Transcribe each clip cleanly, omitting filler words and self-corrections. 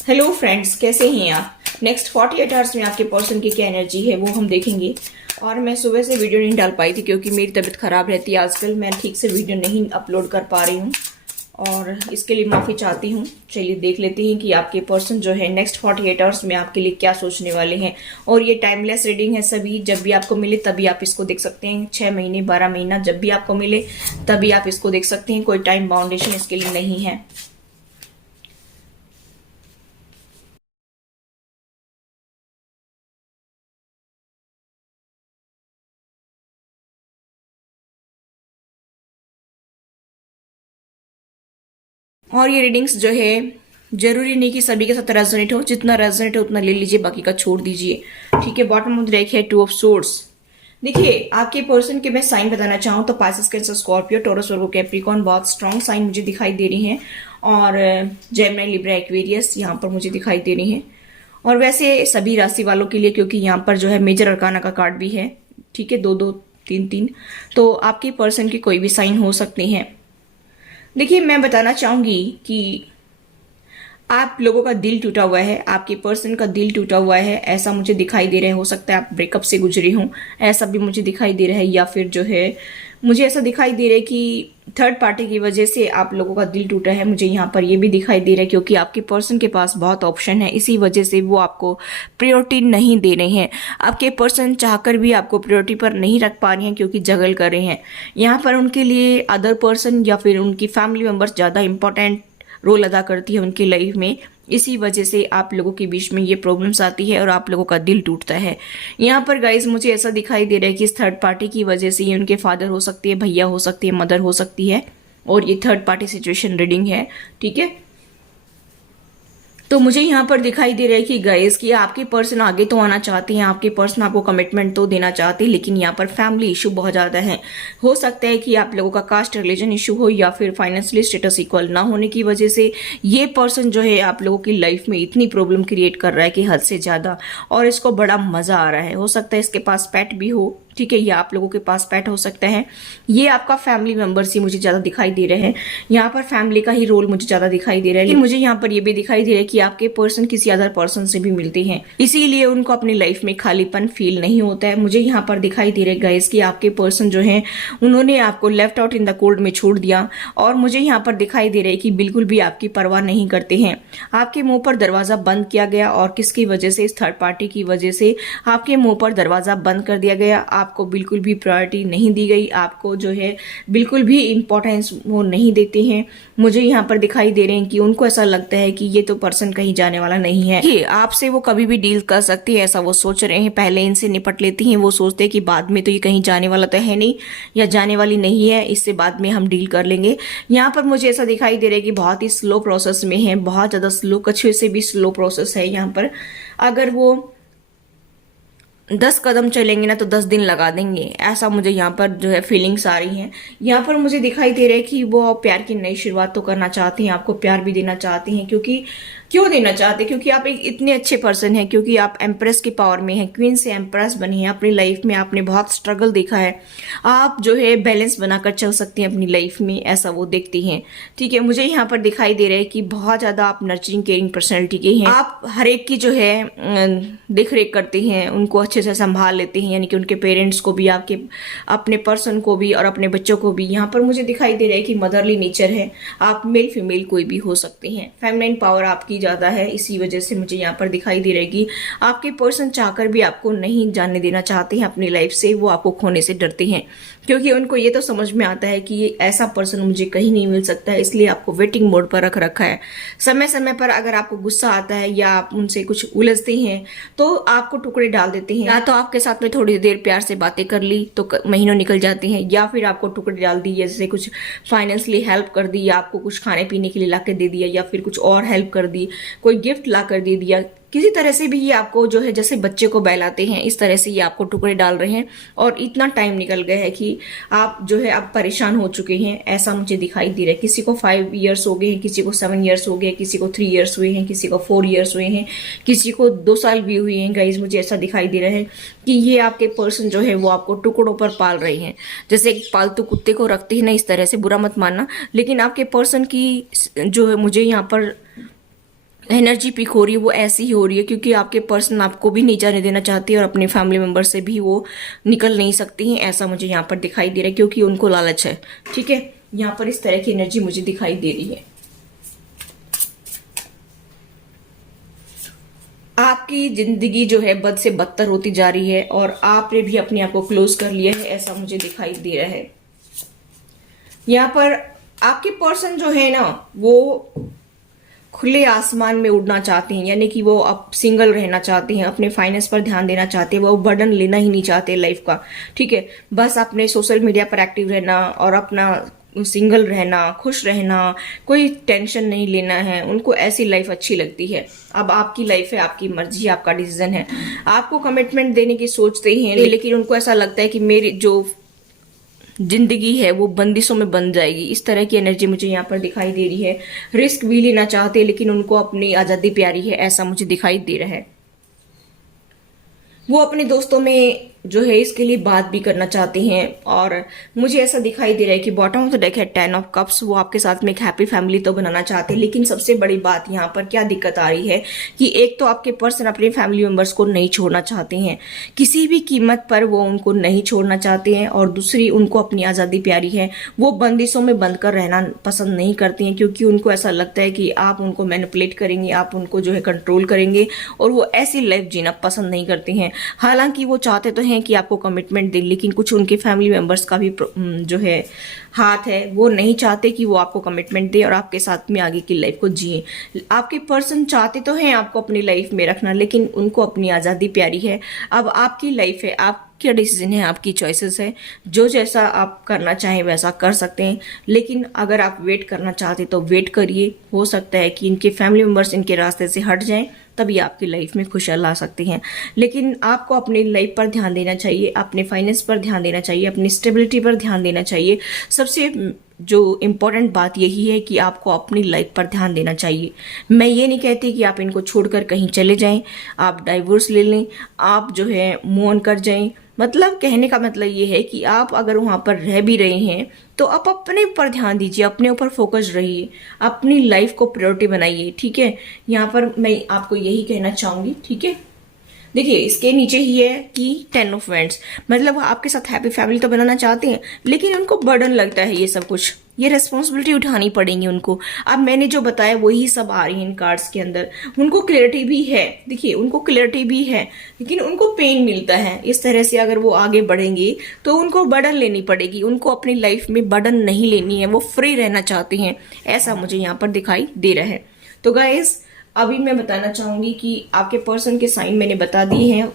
Hello friends, कैसे हैं आप। नेक्स्ट 48 आवर्स में आपके पर्सन की क्या एनर्जी है वो हम देखेंगे। और मैं सुबह से वीडियो नहीं डाल पाई थी क्योंकि मेरी तबीयत खराब रहती है आजकल। मैं ठीक से वीडियो नहीं अपलोड कर पा रही हूँ और इसके लिए माफ़ी चाहती हूँ। चलिए देख लेते हैं कि आपके पर्सन जो है नेक्स्ट 48 आवर्स में आपके लिए क्या सोचने वाले हैं। और ये टाइमलेस रीडिंग है, सभी जब भी आपको मिले तभी आप इसको देख सकते हैं। 6 महीने 12 महीना जब भी आपको मिले तभी आप इसको देख सकते हैं। कोई टाइम बाउंडेशन इसके लिए नहीं है। और ये रीडिंग्स जो है जरूरी नहीं कि सभी के साथ रेजोनेट हो। जितना रेजोनेट हो उतना ले लीजिए, बाकी का छोड़ दीजिए। ठीक है। बॉटम ऑफ द डेक है 2 ऑफ सोर्ड्स। देखिए आपके पर्सन के मैं साइन बताना चाहूँ तो पाइसेस, कैंसर, स्कॉर्पियो, टॉरस, वर्गो, कैप्रिकॉर्न बहुत स्ट्रॉन्ग साइन मुझे दिखाई दे रही हैं। और जेमिनी, लिब्रा, एक्वेरियस यहाँ पर मुझे दिखाई दे रही हैं। और वैसे सभी राशि वालों के लिए, क्योंकि यहाँ पर जो है मेजर अरकाना का कार्ड भी है। ठीक है, 2 2 3 3। तो आपके पर्सन की कोई भी साइन हो सकते हैं। देखिए मैं बताना चाहूंगी कि आप लोगों का दिल टूटा हुआ है, आपके पर्सन का दिल टूटा हुआ है, ऐसा मुझे दिखाई दे रहा है। हो सकता है आप ब्रेकअप से गुजरी हूं, ऐसा भी मुझे दिखाई दे रहा है। या फिर जो है मुझे ऐसा दिखाई दे रहा है कि थर्ड पार्टी की वजह से आप लोगों का दिल टूटा है। मुझे यहाँ पर ये भी दिखाई दे रहा है क्योंकि आपके पर्सन के पास बहुत ऑप्शन है, इसी वजह से वो आपको प्रायोरिटी नहीं दे रहे हैं। आपके पर्सन चाहकर भी आपको प्रायोरिटी पर नहीं रख पा रहे हैं क्योंकि जगल कर रहे हैं। यहाँ पर उनके लिए अदर पर्सन या फिर उनकी फैमिली मेंबर्स ज़्यादा इंपॉर्टेंट रोल अदा करती है उनकी लाइफ में। इसी वजह से आप लोगों के बीच में ये प्रॉब्लम्स आती है और आप लोगों का दिल टूटता है। यहाँ पर गाइज मुझे ऐसा दिखाई दे रहा है कि इस थर्ड पार्टी की वजह से ये उनके फादर हो सकती है, भैया हो सकती है, मदर हो सकती है। और ये थर्ड पार्टी सिचुएशन रीडिंग है। ठीक है। तो मुझे यहाँ पर दिखाई दे रहा है कि गाइस कि आपके पर्सन आगे तो आना चाहते हैं, आपके पर्सन आपको कमिटमेंट तो देना चाहते हैं, लेकिन यहाँ पर फैमिली इशू बहुत ज्यादा है। हो सकता है कि आप लोगों का कास्ट रिलीजन इशू हो या फिर फाइनेंशियली स्टेटस इक्वल ना होने की वजह से ये पर्सन जो है आप लोगों की लाइफ में इतनी प्रॉब्लम क्रिएट कर रहा है कि हद से ज्यादा। और इसको बड़ा मजा आ रहा है। हो सकता है इसके पास पेट भी हो। ठीक है, या आप लोगों के पास पेट हो सकता है। ये आपका फैमिली मेंबर्स ही मुझे ज्यादा दिखाई दे रहे हैं। यहाँ पर फैमिली का ही रोल मुझे ज्यादा दिखाई दे रहा है। लेकिन मुझे यहाँ पर ये भी दिखाई दे रहा है कि आपके पर्सन किसी अदर पर्सन से भी मिलते हैं, इसीलिए उनको अपनी लाइफ में खालीपन फील नहीं होता है। मुझे यहाँ पर दिखाई दे रहा है गाइस कि आपके पर्सन जो है उन्होंने आपको left out in the cold में छोड़ दिया। और मुझे यहाँ पर दिखाई दे रहा है कि बिल्कुल भी आपकी परवाह नहीं करते हैं। आपके मुंह पर दरवाजा बंद किया गया और किसकी वजह से, इस थर्ड पार्टी की वजह से आपके मुंह पर दरवाजा बंद कर दिया गया। आपको बिल्कुल भी प्रायोरिटी नहीं दी गई, आपको जो है बिल्कुल भी इंपॉर्टेंस वो नहीं देते हैं। मुझे यहाँ पर दिखाई दे रहे हैं कि उनको ऐसा लगता है कि ये तो पर्सन कहीं जाने वाला नहीं है, कि आपसे वो कभी भी डील कर सकती है, ऐसा वो सोच रहे हैं। पहले इनसे निपट लेती हैं, वो सोचते हैं कि बाद में तो ये कहीं जाने वाला तो है नहीं या जाने वाली नहीं है, इससे बाद में हम डील कर लेंगे। यहाँ पर मुझे ऐसा दिखाई दे रहा है कि बहुत ही स्लो प्रोसेस में है, बहुत ज्यादा स्लो, कछुए से भी स्लो प्रोसेस है। यहाँ पर अगर वो 10 कदम चलेंगे ना तो 10 दिन लगा देंगे, ऐसा मुझे यहाँ पर जो है फीलिंग्स आ रही हैं। यहाँ पर मुझे दिखाई दे रहा है कि वो प्यार की नई शुरुआत तो करना चाहती हैं, आपको प्यार भी देना चाहती हैं। क्योंकि क्यों देना चाहते हैं? क्योंकि आप एक इतने अच्छे पर्सन हैं, क्योंकि आप एम्प्रेस की पावर में हैं, क्वीन से एम्प्रेस बनी है। अपनी लाइफ में आपने बहुत स्ट्रगल देखा है, आप जो है बैलेंस बनाकर चल सकती हैं अपनी लाइफ में, ऐसा वो देखती हैं। ठीक है। मुझे यहाँ पर दिखाई दे रहा है कि बहुत ज्यादा आप नर्चरिंग केयरिंग पर्सनैलिटी के हैं। आप हर एक की जो है देख रेख करते हैं, उनको अच्छे से संभाल लेते हैं, यानी कि उनके पेरेंट्स को भी, आपके अपने पर्सन को भी और अपने बच्चों को भी। यहाँ पर मुझे दिखाई दे रहा है कि मदरली नेचर है। आप मेल फीमेल कोई भी हो सकते हैं, फेमिनिन पावर आपकी ज्यादा है, इसी वजह से मुझे यहाँ पर दिखाई दे रहा है कि आपके पर्सन चाहकर भी आपको नहीं जानने देना चाहते हैं अपनी लाइफ से। वो आपको खोने से डरते हैं क्योंकि उनको ये तो समझ में आता है कि ये ऐसा पर्सन मुझे कहीं नहीं मिल सकता है, इसलिए आपको वेटिंग मोड पर रख रखा है। समय समय पर अगर आपको गुस्सा आता है या आप उनसे कुछ उलझते हैं तो आपको टुकड़े डाल देते हैं। या तो आपके साथ में थोड़ी देर प्यार से बातें कर ली तो महीनों निकल जाते हैं, या फिर आपको टुकड़े डाल दी, जैसे कुछ फाइनेंशियली हेल्प कर दी, या आपको कुछ खाने पीने के लिए ला के दे दिया, या फिर कुछ और हेल्प कर दी, कोई गिफ्ट ला कर दे दिया। किसी तरह से भी ये आपको जो है जैसे बच्चे को बहलाते हैं इस तरह से ये आपको टुकड़े डाल रहे हैं। और इतना टाइम निकल गया है कि आप जो है अब परेशान हो चुके हैं, ऐसा मुझे दिखाई दे रहा है। किसी को 5 इयर्स हो गए हैं, किसी को 7 इयर्स हो गए, किसी को 3 इयर्स हुए हैं, किसी को 4 इयर्स हुए हैं, किसी को 2 साल भी हुए हैं। गाइज मुझे ऐसा दिखाई दे रहा है कि ये आपके पर्सन जो है वो आपको टुकड़ों पर पाल रहे हैं, जैसे एक पालतू कुत्ते को रखते हैं ना, इस तरह से। बुरा मत मानना, लेकिन आपके पर्सन की जो है मुझे यहाँ पर एनर्जी पिक हो रही है वो ऐसी ही हो रही है क्योंकि आपके पर्सन आपको भी नहीं जाने देना चाहती और अपने फैमिली मेंबर से भी वो निकल नहीं सकती हैं, ऐसा मुझे यहाँ पर दिखाई दे रहा है क्योंकि उनको लालच है। ठीक है, यहाँ पर इस तरह की एनर्जी मुझे दिखाई दे रही है। आपकी जिंदगी जो है बद से बदतर होती जा रही है और आपने भी अपने आप को क्लोज कर लिया है, ऐसा मुझे दिखाई दे रहा है। यहाँ पर आपके पर्सन जो है ना वो खुले आसमान में उड़ना चाहते हैं, यानी कि वो अब सिंगल रहना चाहते हैं, अपने फाइनेंस पर ध्यान देना चाहते हैं, वो बर्डन लेना ही नहीं चाहते लाइफ का। ठीक है, बस अपने सोशल मीडिया पर एक्टिव रहना और अपना सिंगल रहना, खुश रहना, कोई टेंशन नहीं लेना है, उनको ऐसी लाइफ अच्छी लगती है। अब आपकी लाइफ है, आपकी मर्जी, आपका डिसीजन है। आपको कमिटमेंट देने की सोचते हैं लेकिन उनको ऐसा लगता है कि मेरी जो जिंदगी है वो बंदिशों में बन जाएगी, इस तरह की एनर्जी मुझे यहाँ पर दिखाई दे रही है। रिस्क भी लेना चाहते लेकिन उनको अपनी आजादी प्यारी है, ऐसा मुझे दिखाई दे रहा है। वो अपने दोस्तों में जो है इसके लिए बात भी करना चाहते हैं और मुझे ऐसा दिखाई दे रहा है कि बॉटम ऑफ द डेक है 10 ऑफ कप्स। वो आपके साथ में एक हैप्पी फैमिली तो बनाना चाहते हैं लेकिन सबसे बड़ी बात यहाँ पर क्या दिक्कत आ रही है कि एक तो आपके पर्सन अपने फैमिली मेंबर्स को नहीं छोड़ना चाहते हैं, किसी भी कीमत पर वो उनको नहीं छोड़ना चाहते हैं, और दूसरी उनको अपनी आज़ादी प्यारी है। वो बंदिशों में बंद कर रहना पसंद नहीं करती हैं क्योंकि उनको ऐसा लगता है कि आप उनको मैनिपुलेट करेंगे, आप उनको जो है कंट्रोल करेंगे, और वो ऐसी लाइफ जीना पसंद नहीं करते हैं। हालांकि वो चाहते तो हैं कि आपको कमिटमेंट दें लेकिन कुछ उनके फैमिली मेंबर्स का भी जो है हाथ है, वो नहीं चाहते कि वो आपको कमिटमेंट दे और आपके साथ में आगे की लाइफ को जिए। आपके पर्सन चाहते तो हैं आपको अपनी लाइफ में रखना लेकिन उनको अपनी आज़ादी प्यारी है। अब आपकी लाइफ है, आपका डिसीजन है, आपकी चॉइसेस है, जो जैसा आप करना चाहें वैसा कर सकते हैं। लेकिन अगर आप वेट करना चाहते तो वेट करिए, हो सकता है कि इनके फैमिली मेंबर्स इनके रास्ते से हट जाएं, तभी आपकी लाइफ में खुशहाल ला सकते हैं। लेकिन आपको अपनी लाइफ पर ध्यान देना चाहिए, अपने फाइनेंस पर ध्यान देना चाहिए, अपनी स्टेबिलिटी पर ध्यान देना चाहिए। सबसे जो इम्पोर्टेंट बात यही है कि आपको अपनी लाइफ पर ध्यान देना चाहिए। मैं ये नहीं कहती कि आप इनको छोड़कर कहीं चले जाएं, आप डाइवोर्स ले लें, आप जो है मूव ऑन कर जाएं। मतलब कहने का मतलब ये है कि आप अगर वहां पर रह भी रहे हैं तो आप अपने ऊपर ध्यान दीजिए, अपने ऊपर फोकस रहिए, अपनी लाइफ को प्रायोरिटी बनाइए। ठीक है, यहाँ पर मैं आपको यही कहना चाहूंगी। ठीक है, देखिए इसके नीचे ही है कि 10 ऑफ वैंड्स, मतलब वो आपके साथ हैप्पी फैमिली तो बनाना चाहते हैं लेकिन उनको बर्डन लगता है, ये सब कुछ, ये रेस्पॉन्सिबिलिटी उठानी पड़ेगी उनको। अब मैंने जो बताया वही सब आ रही है इन कार्ड्स के अंदर। उनको क्लियरिटी भी है, देखिए उनको क्लियरिटी भी है लेकिन उनको पेन मिलता है। इस तरह से अगर वो आगे बढ़ेंगे तो उनको बर्डन लेनी पड़ेगी, उनको अपनी लाइफ में बर्डन नहीं लेनी है, वो फ्री रहना चाहते हैं, ऐसा मुझे यहाँ पर दिखाई दे रहा है। तो गाइस अभी मैं बताना चाहूंगी कि आपके पर्सन के साइन मैंने बता दिए हैं।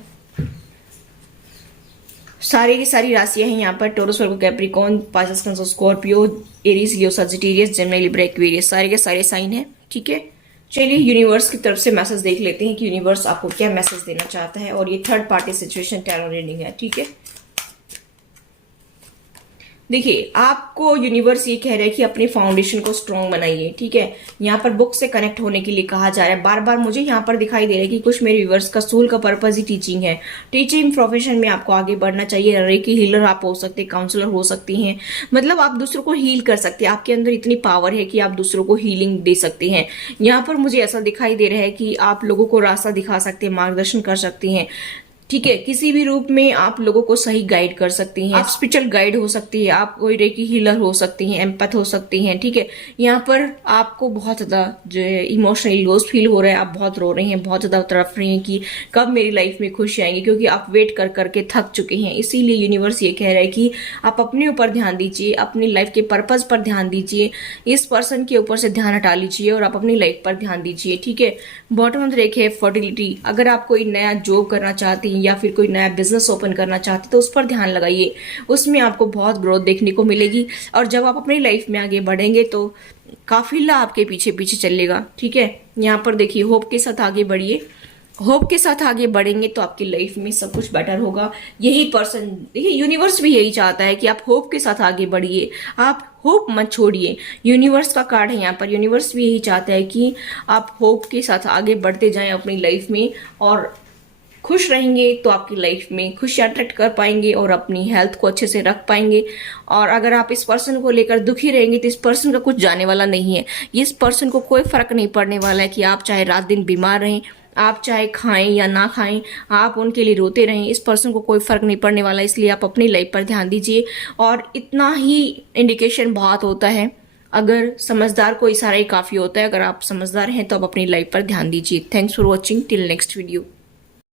सारी की सारी राशियां हैं यहाँ पर, Taurus, Virgo, Capricorn, Pisces, Cancer, Scorpio, Aries, Leo, Sagittarius, Gemini, Libra, Aquarius, सारे के सारे साइन हैं। ठीक है, चलिए यूनिवर्स की तरफ से मैसेज देख लेते हैं कि यूनिवर्स आपको क्या मैसेज देना चाहता है। और ये third party situation tarot reading है। ठीक है, देखिए आपको यूनिवर्स ये कह रहा है कि अपने फाउंडेशन को स्ट्रॉन्ग बनाइए। ठीक है, यहाँ पर बुक से कनेक्ट होने के लिए कहा जा रहा है। बार बार मुझे यहाँ पर दिखाई दे रहा है कि कुछ मेरे व्यूअर्स का सोल का पर्पज ही टीचिंग है। टीचिंग प्रोफेशन में आपको आगे बढ़ना चाहिए। रेकी हीलर आप हो सकते हैं, काउंसलर हो सकती हैं, मतलब आप दूसरों को हील कर सकते हैं। आपके अंदर इतनी पावर है कि आप दूसरों को हीलिंग दे सकते हैं। यहाँ पर मुझे ऐसा दिखाई दे रहा है कि आप लोगों को रास्ता दिखा सकते हैं, मार्गदर्शन कर सकते हैं। ठीक है, किसी भी रूप में आप लोगों को सही गाइड कर सकती हैं। आप स्पिरिचुअल गाइड हो सकती है, आप कोई रेकी हीलर हो सकती हैं, एम्पैथ हो सकती हैं। ठीक है, यहाँ पर आपको बहुत ज्यादा जो है इमोशनली लॉस फील हो रहा है, आप बहुत रो रहे हैं, बहुत ज्यादा तड़प रहे हैं कि कब मेरी लाइफ में खुशी आएंगी, क्योंकि आप वेट कर करके थक चुके हैं। इसीलिए यूनिवर्स ये कह रहा है कि आप अपने ऊपर ध्यान दीजिए, अपनी लाइफ के पर्पज पर ध्यान दीजिए, इस पर्सन के ऊपर से ध्यान हटा लीजिए और आप अपनी लाइफ पर ध्यान दीजिए। ठीक है, बॉटम ऑफ द डेक है फर्टिलिटी। अगर आप कोई नया जॉब करना चाहती हैं या फिर कोई नया बिजनेस ओपन करना चाहते तो उस पर ध्यान लगाइए, उसमें आपको बहुत ग्रोथ देखने को मिलेगी। और जब आप अपनी लाइफ में आगे बढ़ेंगे तो काफिला आपके पीछे पीछे चलेगा। ठीक है, यहाँ पर देखिए होप के साथ आगे बढ़िए, होप के साथ आगे बढ़ेंगे तो आपकी लाइफ में सब कुछ बेटर होगा। यही पर्सन, देखिए यूनिवर्स भी यही चाहता है कि आप होप के साथ आगे बढ़िए, आप होप मत छोड़िए। यूनिवर्स का कार्ड है यहाँ पर, यूनिवर्स भी यही चाहता है कि आप होप के साथ आगे बढ़ते जाएं अपनी लाइफ में और खुश रहेंगे तो आपकी लाइफ में खुशियाँ अट्रैक्ट कर पाएंगे और अपनी हेल्थ को अच्छे से रख पाएंगे। और अगर आप इस पर्सन को लेकर दुखी रहेंगे तो इस पर्सन का कुछ जाने वाला नहीं है। इस पर्सन को कोई फर्क नहीं पड़ने वाला है कि आप चाहे रात दिन बीमार रहें, आप चाहे खाएं या ना खाएं, आप उनके लिए रोते रहें, इस पर्सन को कोई फर्क नहीं पड़ने वाला। इसलिए आप अपनी लाइफ पर ध्यान दीजिए। और इतना ही इंडिकेशन बहुत होता है, अगर समझदार को इशारा ही काफ़ी होता है। अगर आप समझदार हैं तो आप अपनी लाइफ पर ध्यान दीजिए। Thanks for watching, till next video.